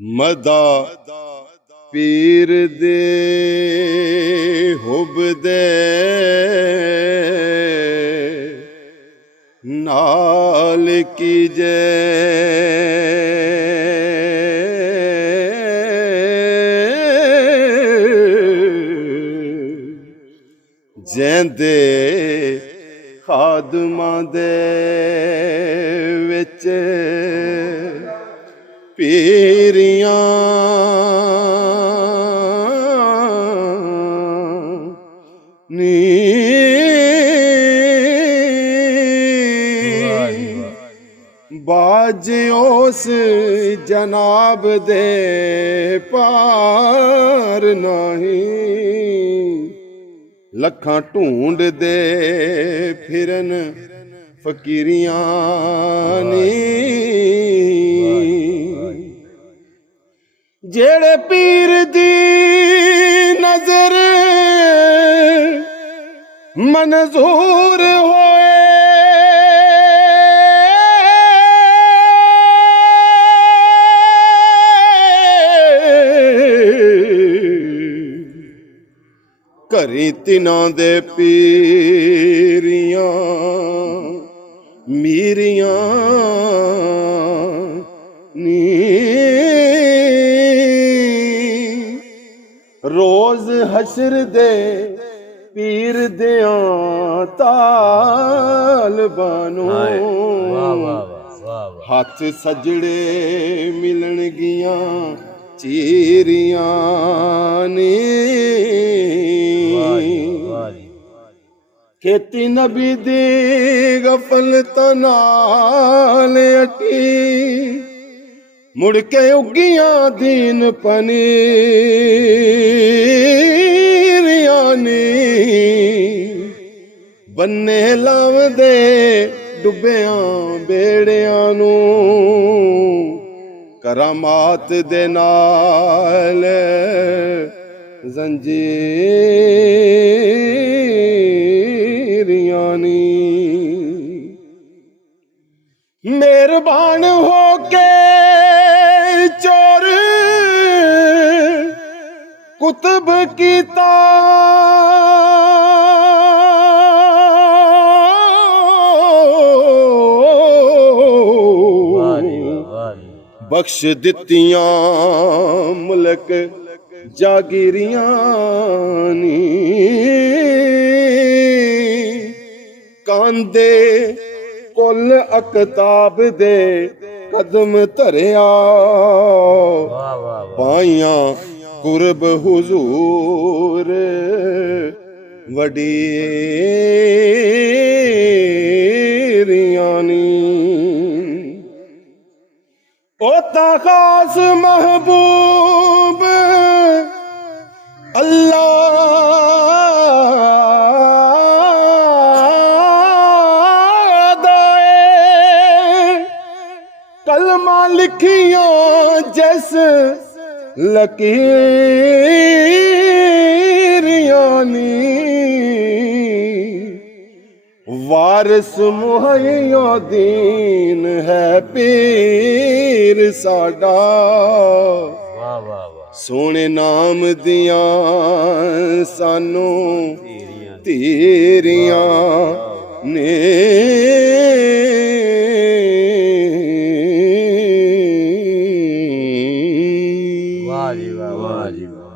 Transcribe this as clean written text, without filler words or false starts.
ਮਦਾ ਪੀਰ ਦੇ ਹੁਬ ਦੇ ਨਾਲ ਕੀਜੈ ਜੈਂਦੇ ਖਾਦਮਾਂ ਦੇ ਵਿੱਚ ਪੀਰੀਆਂ ਨੀ ਬਾਜ ਉਸ ਜਨਾਬ ਦੇ ਪਾਰ ਨਹੀਂ, ਲੱਖਾਂ ਢੂੰਡਦੇ ਫਿਰਨ ਫਕੀਰੀਆਂ ਨੀ, ਜਿਹੜੇ ਪੀਰ ਦੀ ਨਜ਼ਰ ਮਨਜ਼ੂਰ ਹੋਏ, ਘਰੀ ਤਿਨਾਂ ਦੇ ਪੀਰੀਆਂ ਮੀਰੀਆਂ ਨੀ, ਰੋਜ਼ ਹਸ਼ਰ ਦੇ ਪੀਰ ਦਿਆਂ ਤਾਲਬਾਂ ਨੂੰ ਹੱਥ ਸਜੜੇ ਮਿਲਣਗੀਆਂ ਚੀਰੀਆਂ ਨੀ, ਖੇਤੀ ਨਬੀ ਦੀ ਗਫਲਤ ਨਾਲ ਅਟੀ, ਮੁੜ ਕੇ ਉੱਗੀਆਂ ਦੀਨ ਪਨੀਰੀਆਂ ਨੀ, ਬੰਨੇ ਲਾਵਦੇ ਡੁੱਬਿਆਂ ਬੇੜਿਆਂ ਨੂੰ, ਕਰਾਮਾਤ ਦੇ ਨਾਲ ਜ਼ੰਜੀਰੀਆਂ ਨੀ, ਮਿਹਰਬਾਨ ਹੋ ਕੇ ਚੋਰ ਕੁਤਬ ਕੀਤਾ, ਬਖਸ਼ ਦਿੱਤੀਆਂ ਮੁਲਕ ਜਾਗੀਰੀਆਂ ਨੀ, ਕਾਂਦੇ ਕੁੱਲ ਅਕਤਾਬ ਦੇ ਕਦਮ ਧਰਿਆ, ਪਾਈਆਂ ਕੁਰਬ ਹੁਜ਼ੂਰ ਵਡੀਰੀਆਂ ਨੀ, ਉਹ ਤਾਂ ਖਾਸ ਮਹਿਬੂਬ ਅੱਲਾਹ ਦਾ ਏ, ਕਲਮਾਂ ਲਿਖੀਆਂ ਜਿਸ ਲਕੀਰੀਆਂ ਨੀ, ਵਾਰਿਸ ਮੁਹੱਈਆ ਦੀਨ ਹੈ ਪੀਰ ਸਾਡਾ, ਸੋਹਣੇ ਨਾਮ ਦੀਆਂ ਸਾਨੂੰ ਧੀਰੀਆਂ ਨੇ, ਵਾਹ ਜੀ ਵਾਹ, ਵਾਹ ਜੀ ਵਾਹ।